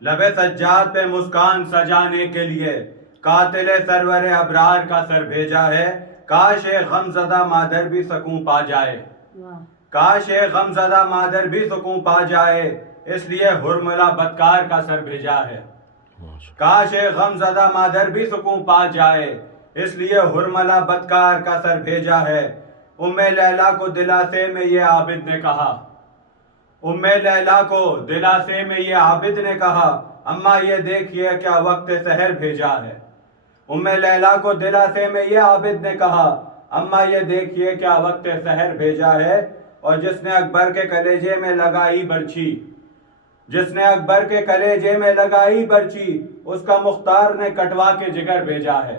لب سجاد پہ مسکان سجانے کے لیے قاتل سرور ابرار کا سر بھیجا ہے. کاش ایک غم زدہ مادر بھی سکون پا جائے. کاش ایک غم زدہ مادر بھی سکون پا جائے, اس لیے ہرملا بدکار کا سر بھیجا ہے. کاش ایک غم زدہ مادر بھی سکون پا جائے, اس لیے ہرملا بدکار کا سر بھیجا ہے. ام لیلا کو دلاسے میں یہ عابد نے کہا, ام لیلا کو دلاسے میں یہ عابد نے کہا, اماں یہ دیکھیے کیا وقت سحر بھیجا ہے. ام لیلا کو دلاسے میں یہ عابد نے کہا, اماں یہ دیکھیے کیا وقت سحر بھیجا ہے. اور جس نے اکبر کے کلیجے میں لگائی برچھی, جس نے اکبر کے کلیجے میں لگائی برچھی, اس کا مختار نے کٹوا کے جگر بھیجا ہے.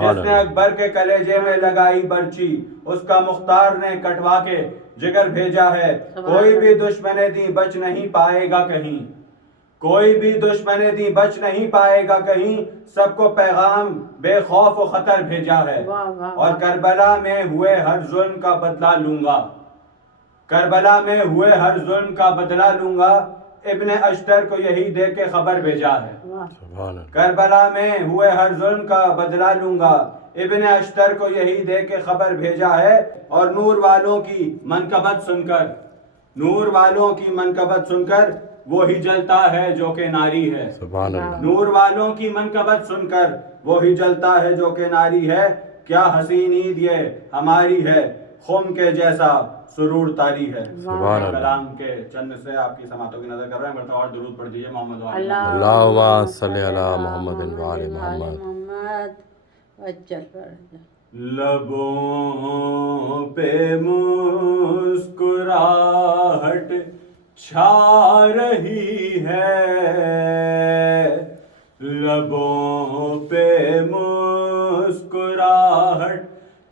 جس نے اکبر کے کلیجے میں لگائی برچھی, اس کا مختار نے کٹوا کے جگر بھیجا ہے. کوئی بھی دشمن دی بچ نہیں پائے گا کہیں, کوئی بھی دشمن دی بچ نہیں پائے گا کہیں, سب کو پیغام بے خوف و خطر بھیجا ہے. اور کربلا میں ہوئے ہر ظلم کا بدلہ لوں گا, کربلا میں ہوئے ہر ظلم کا بدلہ لوں گا, ابن اشتر کو یہی دے کے خبر بھیجا ہے. کربلا میں ہوئے ہر ظلم کا بدلہ لوں گا, ابن اشتر کو یہی دے کے خبر بھیجا ہے. اور نور والوں کی منقبت سن کر, نور والوں کی منقبت سن کر وہی جلتا ہے جو کہ ناری ہے. نور والوں کی منقبت سن کر وہی جلتا ہے جو کہ ناری ہے. کیا حسین عید یہ ہماری ہے, خم کے جیسا سرور تاری ہے. کلام کے چند سے آپ کی سماعتوں کی نظر کر رہے ہیں. مرتبہ اور درود پڑھ دیجیے محمد وعلی اللہم صلی علی محمد وعلی محمد. لبوں پہ مسکراہٹ چھا رہی ہے, لبوں پہ مسکراہٹ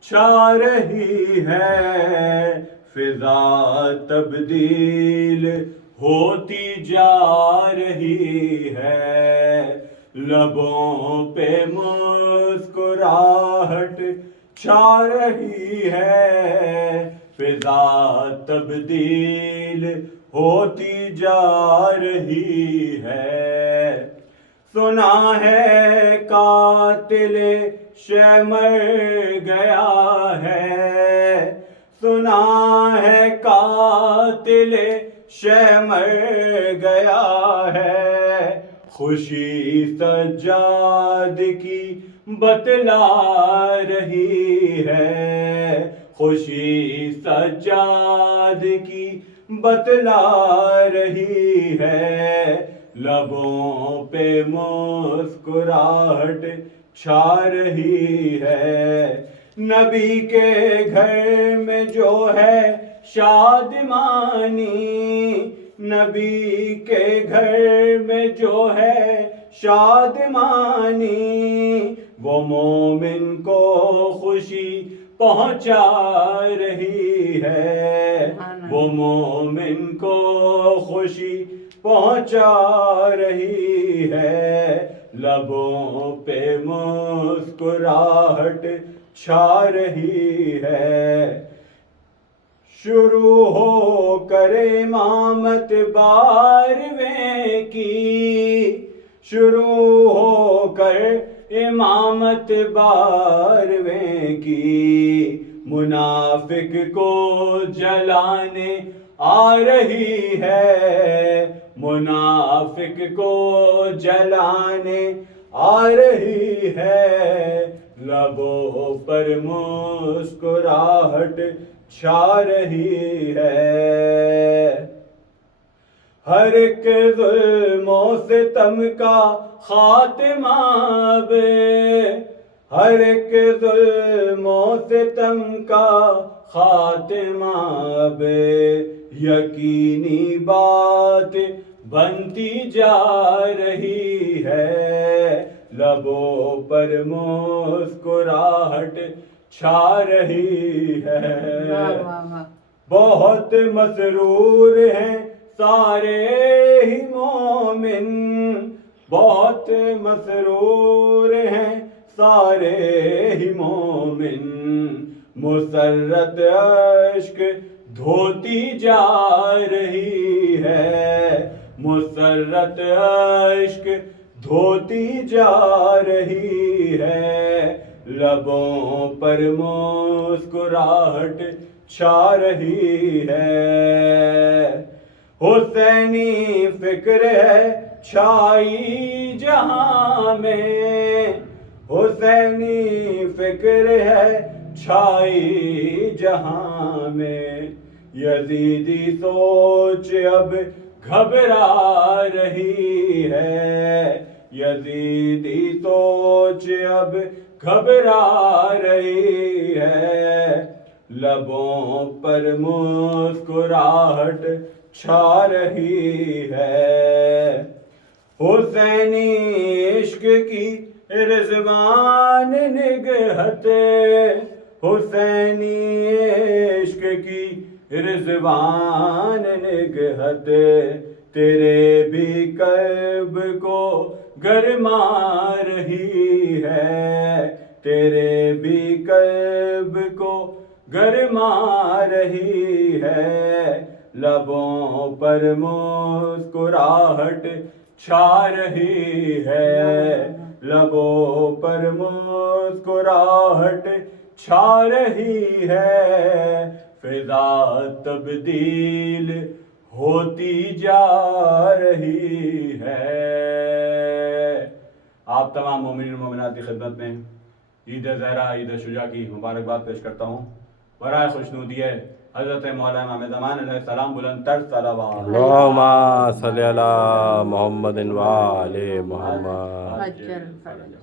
چھا رہی ہے, فضا تبدیل ہوتی جا رہی ہے. لبوں پہ مسکراہٹ چھا رہی ہے, فضا تبدیل ہوتی جا رہی ہے. سنا ہے قاتل شہ مر گیا ہے, سنا ہے قاتل شہ مر گیا ہے. خوشی سجاد کی بتلا رہی ہے, خوشی سجاد کی بتلا رہی ہے. لبوں پہ مسکراہٹ چھا رہی ہے. نبی کے گھر میں جو ہے شادمانی, نبی کے گھر میں جو ہے شادمانی, وہ مومن کو خوشی پہنچا رہی ہے, وہ مومن کو خوشی پہنچا رہی ہے. لبوں پہ مسکراہٹ چھا رہی ہے. شروع ہو کر امامت بارہویں کی, شروع ہو کر امامت بارہویں کی, منافق کو جلانے آ رہی ہے, منافق کو جلانے آ رہی ہے. لبوں پر مسکراہٹ چھا رہی ہے. ہر ایک ظلم و ستم کا خاتمہ اب, ہر ایک ظلم و ستم کا خاتمہ اب یقینی بات بنتی جا رہی ہے. لبوں پر مسکراہٹ چھا رہی ہے. بہت مسرور ہیں سارے ہی مومن, بہت مسرور ہیں سارے ہی مومن, مسرت اشک دھوتی جا رہی ہے, مسرت اشک دھوتی جا رہی ہے، لبوں پر مسکراہٹ چھا رہی ہے، حسینی فکر ہے چھائی جہاں میں، حسینی فکر ہے چھائی جہاں میں، یزیدی سوچ اب گھبرا رہی ہے، یزیدی سوچ اب گھبرا رہی ہے، لبوں پر مسکراہٹ چھا رہی ہے، حسینی عشق کی رضوان نگہت، حسینی عشق کی رضوان نگہت، تیرے بھی قلب کو گرما رہی ہے، تیرے بھی قلب کو گرما رہی ہے، لبوں پر مسکراہٹ چھا رہی ہے، لبوں پر مسکراہٹ چھا رہی ہے، فضا تبدیل ہوتی جا رہی ہے۔ آپ تمام مومنین و مومنات کی خدمت میں عید زہرا عید شجاع کی مبارکباد پیش کرتا ہوں۔ برائے خوشنودی حضرت مولانا امام زمان علیہ السلام بلند تر صلوات۔ اللہم صلی علی محمد و آل محمد۔